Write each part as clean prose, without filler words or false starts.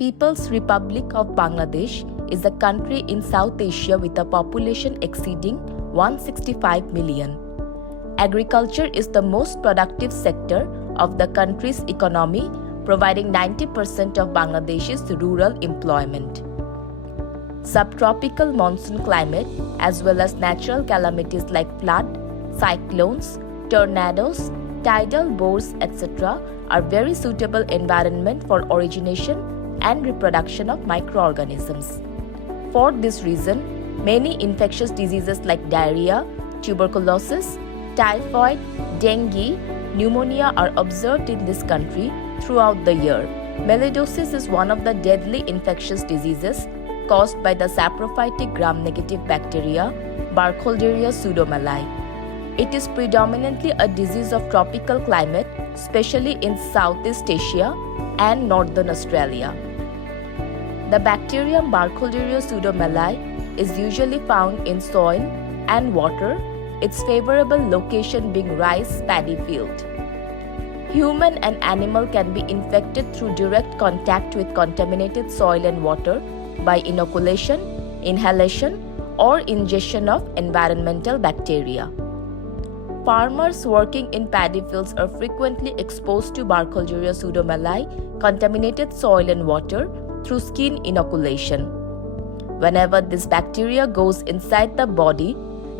People's Republic of Bangladesh is a country in South Asia with a population exceeding 165 million. Agriculture is the most productive sector of the country's economy, providing 90% of Bangladesh's rural employment. Subtropical monsoon climate, as well as natural calamities like flood, cyclones, tornadoes, tidal bores, etc., are very suitable environment for origination and reproduction of microorganisms. For this reason, many infectious diseases like diarrhea, tuberculosis, typhoid, dengue, pneumonia are observed in this country throughout the year. Melioidosis is one of the deadly infectious diseases caused by the saprophytic gram-negative bacteria Burkholderia pseudomallei. It is predominantly a disease of tropical climate, especially in Southeast Asia and Northern Australia. The bacterium Burkholderia pseudomallei is usually found in soil and water, its favorable location being rice paddy field. Human and animal can be infected through direct contact with contaminated soil and water by inoculation, inhalation, or ingestion of environmental bacteria. Farmers working in paddy fields are frequently exposed to Burkholderia pseudomallei contaminated soil and water through skin inoculation. Whenever this bacteria goes inside the body,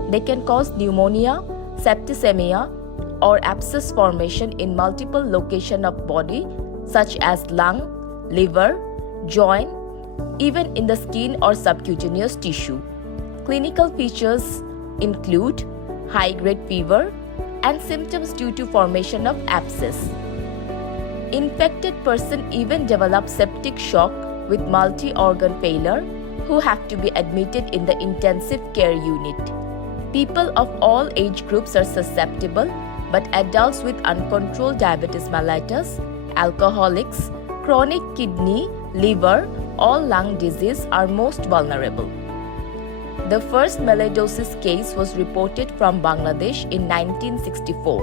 they can cause pneumonia, septicemia, or abscess formation in multiple locations of body such as lung, liver, joint, even in the skin or subcutaneous tissue. Clinical features include high-grade fever and symptoms due to formation of abscess. Infected person even develop septic shock with multi-organ failure who have to be admitted in the intensive care unit. People of all age groups are susceptible, but adults with uncontrolled diabetes mellitus, alcoholics, chronic kidney, liver, or lung disease are most vulnerable. The first melioidosis case was reported from Bangladesh in 1964.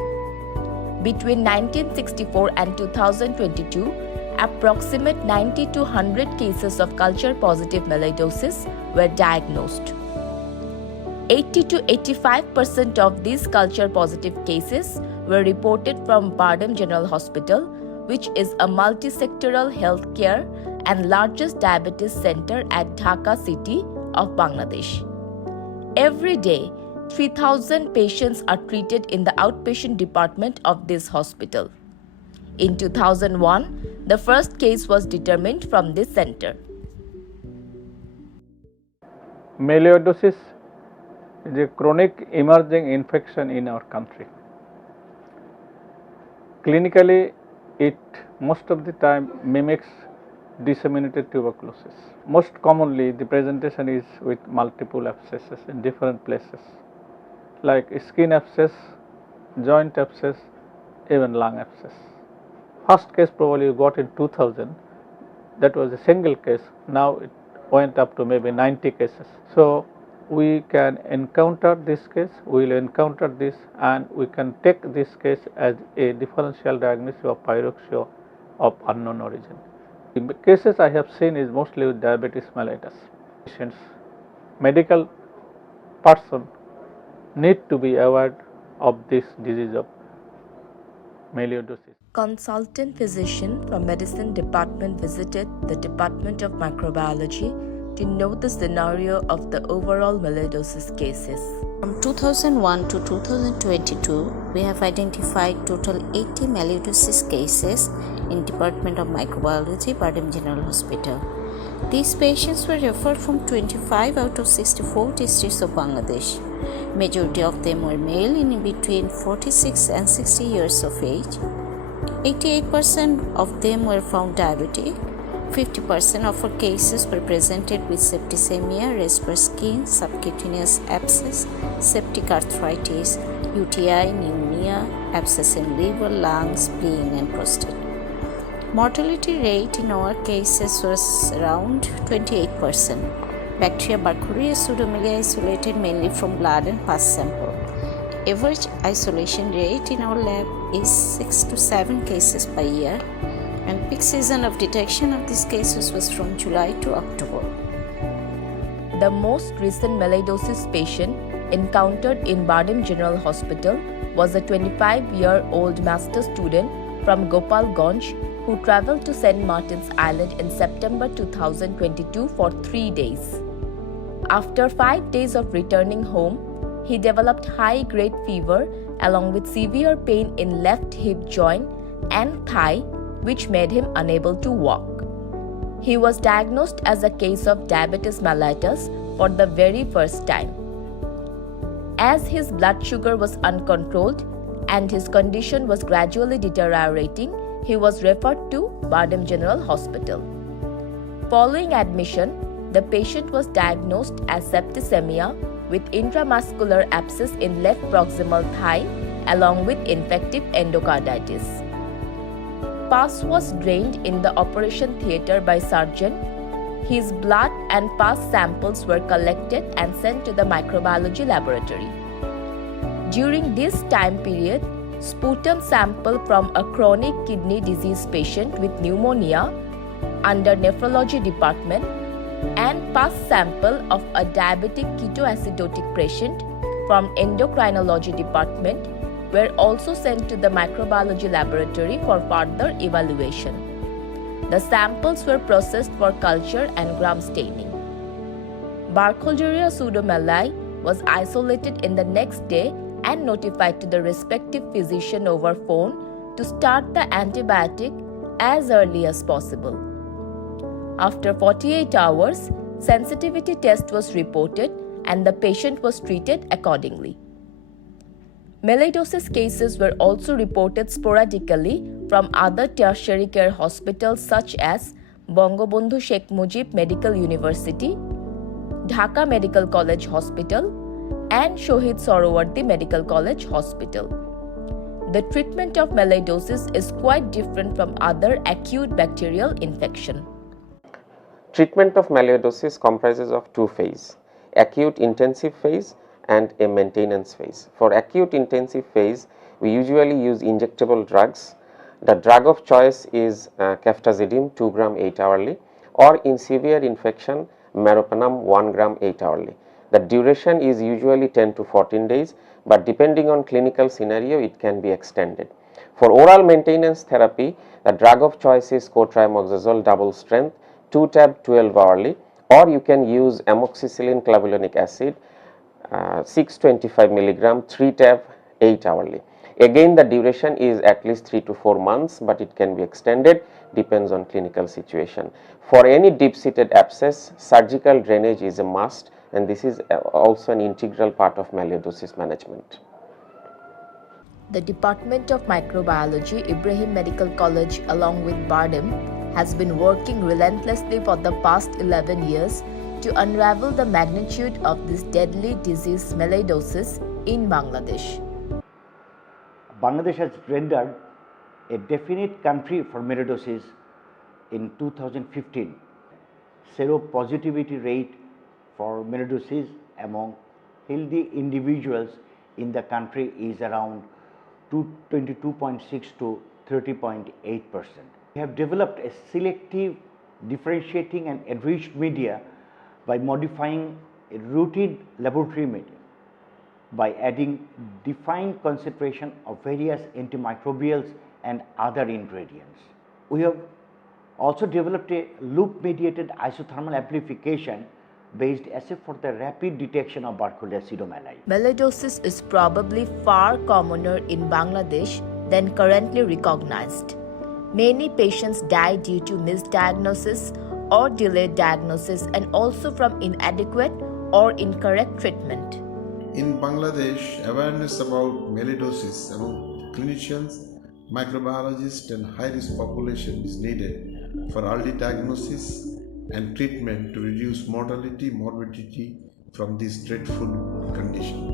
Between 1964 and 2022, approximate 90 to 100 cases of culture-positive melioidosis were diagnosed. 80 to 85% of these culture-positive cases were reported from Bardem General Hospital, which is a multi-sectoral healthcare and largest diabetes center at Dhaka city of Bangladesh. Every day, 3,000 patients are treated in the outpatient department of this hospital. In 2001, the first case was determined from this center. Melioidosis is a chronic emerging infection in our country. Clinically, it most of the time mimics disseminated tuberculosis. Most commonly, the presentation is with multiple abscesses in different places, like skin abscess, joint abscess, even lung abscess. First case probably got in 2000, that was a single case. Now it went up to maybe 90 cases. So we can encounter this case, we will encounter this, and we can take this case as a differential diagnosis of pyrexia of unknown origin. The cases I have seen is mostly with diabetes mellitus. Patients, medical person need to be aware of this disease of melioidosis. Consultant physician from medicine department visited the Department of Microbiology to know the scenario of the overall melioidosis cases. From 2001 to 2022, we have identified total 80 melioidosis cases in Department of Microbiology, Bardem General Hospital. These patients were referred from 25 out of 64 districts of Bangladesh. Majority of them were male in between 46 and 60 years of age. 88% of them were found diabetic. 50% of our cases were presented with septicemia, raised by skin, subcutaneous abscess, septic arthritis, UTI, pneumonia, abscess in liver, lungs, spleen, and prostate. Mortality rate in our cases was around 28%. Bacteria Burkholderia pseudomallei isolated mainly from blood and pus sample. Average isolation rate in our lab is 6 to 7 cases per year. and peak season of detection of these cases was from July to October. The most recent melioidosis patient encountered in Bardem General Hospital was a 25-year-old master student from Gopalganj who traveled to St. Martin's Island in September 2022 for 3 days. After 5 days of returning home, he developed high-grade fever along with severe pain in left hip joint and thigh, which made him unable to walk. He was diagnosed as a case of diabetes mellitus for the very first time. As his blood sugar was uncontrolled and his condition was gradually deteriorating, he was referred to Bardem General Hospital. Following admission, the patient was diagnosed as septicemia with intramuscular abscess in left proximal thigh along with infective endocarditis. Pus was drained in the operation theatre by surgeon. His blood and pus samples were collected and sent to the microbiology laboratory. During this time period, sputum sample from a chronic kidney disease patient with pneumonia under nephrology department and pus sample of a diabetic ketoacidotic patient from endocrinology department were also sent to the microbiology laboratory for further evaluation. The samples were processed for culture and gram staining. Burkholderia pseudomallei was isolated in the next day and notified to the respective physician over phone to start the antibiotic as early as possible. After 48 hours, sensitivity test was reported and the patient was treated accordingly. Melioidosis cases were also reported sporadically from other tertiary care hospitals such as Bangabandhu Sheikh Mujib Medical University, Dhaka Medical College Hospital, and Shohid Sohrawardi Medical College Hospital. The treatment of melioidosis is quite different from other acute bacterial infection. Treatment of melioidosis comprises of two phases, acute intensive phase and a maintenance phase. For acute intensive phase, we usually use injectable drugs. The drug of choice is ceftazidime 2 gram 8 hourly, or in severe infection meropenem 1 gram 8 hourly. The duration is usually 10 to 14 days, but depending on clinical scenario it can be extended. For oral maintenance therapy, the drug of choice is cotrimoxazole double strength 2 tab 12 hourly, or you can use amoxicillin clavulanic acid 625 milligram 3 tab 8 hourly. Again, the duration is at least 3 to 4 months, but it can be extended, depends on clinical situation. For any deep-seated abscess, surgical drainage is a must, and this is also an integral part of melioidosis management. The Department of Microbiology, Ibrahim Medical College, along with Bardem, has been working relentlessly for the past 11 years to unravel the magnitude of this deadly disease melioidosis in Bangladesh. Bangladesh has rendered a definite country for melioidosis in 2015. Seropositivity rate for melioidosis among healthy individuals in the country is around 22.6 to 30.8%. We have developed a selective, differentiating and enriched media by modifying a routine laboratory media, by adding defined concentration of various antimicrobials and other ingredients. We have also developed a loop-mediated isothermal amplification based assay for the rapid detection of Burkholderia pseudomallei. Melioidosis is probably far commoner in Bangladesh than currently recognized. Many patients die due to misdiagnosis or delayed diagnosis and also from inadequate or incorrect treatment. In Bangladesh, awareness about melioidosis among clinicians, microbiologists and high-risk population is needed for early diagnosis and treatment to reduce mortality, morbidity from this dreadful condition.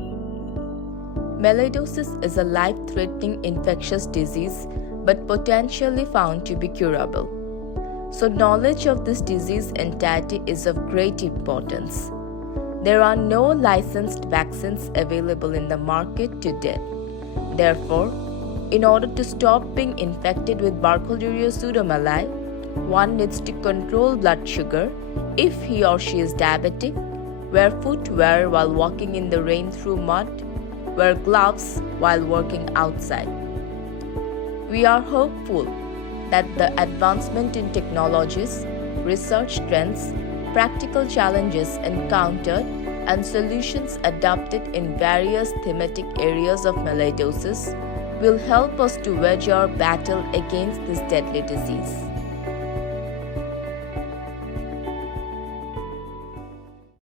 Melioidosis is a life-threatening infectious disease but potentially found to be curable. So knowledge of this disease entirety is of great importance. There are no licensed vaccines available in the market to date. Therefore, In order to stop being infected with Burkholderia pseudomallei, one needs to control blood sugar if he or she is diabetic, wear footwear while walking in the rain through mud, wear gloves while working outside. We are hopeful that the advancement in technologies, research trends, practical challenges encountered, and solutions adopted in various thematic areas of melioidosis will help us to wage our battle against this deadly disease.